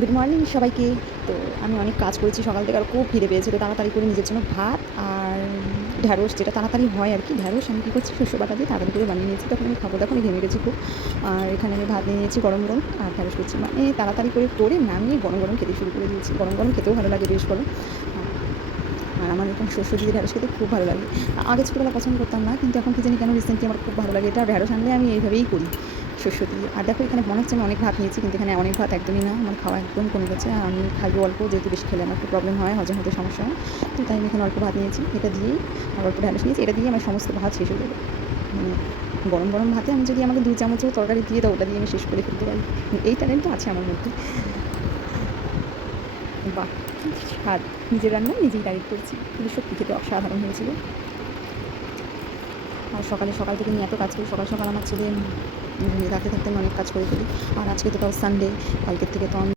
Good morning সবাইকে। তো আমি অনেক কাজ করেছি সকাল থেকে, আর খুব খিদে পেয়েছে, তো তাড়াতাড়ি করে নিজের জন্য ভাত আর ঢ্যাঁড়স, যেটা তাড়াতাড়ি হয় আর কি, ঢ্যাঁড়স আমি কী করছি, শস্য বাটা দিয়ে তাড়াতাড়ি করে বানিয়ে নিয়েছি। তখন আমি খাবো, তখন আমি ঘেমে গেছি খুব। আর এখানে আমি ভাত নিয়ে নিয়েছি গরম গরম, আর ঢ্যাঁড়স করছি, মানে তাড়াতাড়ি করে নামিয়ে গরম গরম খেতে শুরু করে দিয়েছি। গরম গরম খেতেও ভালো লাগে বেশ গরম। আর আমার এরকম শস্য দিয়ে ঢ্যাঁড়স খেতে খুব ভালো লাগে। আগে ছোটোবেলা পছন্দ করতাম না, কিন্তু এখন কী জানি কেন রিসেন্টলি আমার খুব ভালো লাগে এটা। ঢ্যাঁড়স আনলে আমি এইভাবেই করি, শস্য দিয়ে। আর দেখো এখানে মনে হচ্ছে আমি অনেক ভাত নিয়েছি, কিন্তু এখানে অনেক ভাত একদমই না, আমার খাওয়া একদম কমে গেছে। আর আমি খাইব অল্প, যেহেতু বেশি খেলে আমার একটু প্রবলেম হয়, হজম হতে সমস্যা হয়। তো তাই আমি এখানে অল্প ভাত নিয়েছি, এটা দিয়েই আর অল্প ঢ্যাঁড়স নিয়েছি, এটা দিয়ে আমার সমস্ত ভাত শেষ হয়ে যাবে। মানে গরম গরম ভাতে আমি যদি আমাকে 2 চামচও তরকারি দিয়ে দাও, ওটা দিয়ে আমি শেষ করে ফেলতে পারি। এই ট্যালেন্টটা আছে আমার মধ্যে। বাহ, কী স্বাদ! নিজের রান্না নিজেই তারিফ করছি, কিন্তু সত্যি খেতে অসাধারণ হয়েছিল। আর সকাল থেকে আমি এত কাজ করি, সকাল আমার ছেলে থাকতে আমি অনেক কাজ করে ফেলি। আর আজকে তো তাও সানডে, কালকের থেকে তো আমি